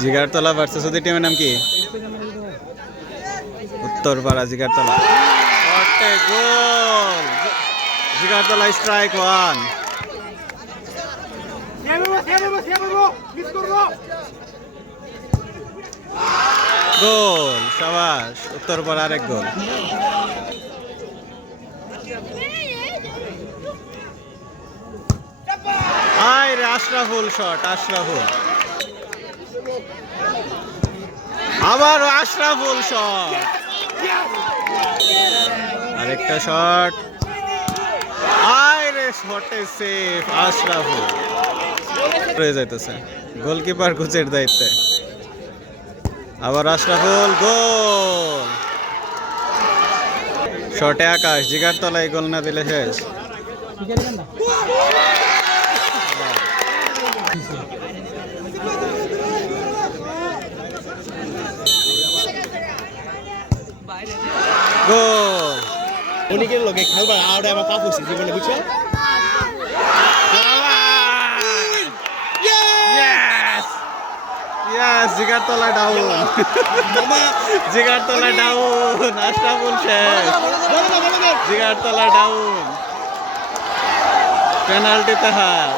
জিগারতলা versus ওদের টিমের নাম কি? উত্তরপাড়া জিগারতলা। গোল! জিগারতলা স্ট্রাইক 1। গোল! শাবাশ! উত্তরপাড়া আরেক গোল। আরে আশরাফুল শট, আশরাফুল। আবার আশরাফুল শট, আরেকটা শট। আরে শটে সেফ আশরাফুল। হয়ে যাইতেছে গোলকিপার কোচের দায়িত্বে। আবার আশরাফুল গোল। শটে আকাশ। জিগারতলায় গোল না দিলে শেষ। গোল! অনেকের লগে খেলবার আর আমার পাপ হচ্ছে জীবনে, বুঝছো? জিগারতলা ডাউন। জিগারতলা ডাউন। আশরাফুল শেষ। জিগারতলা ডাউন। পেনাল্টিতে হার।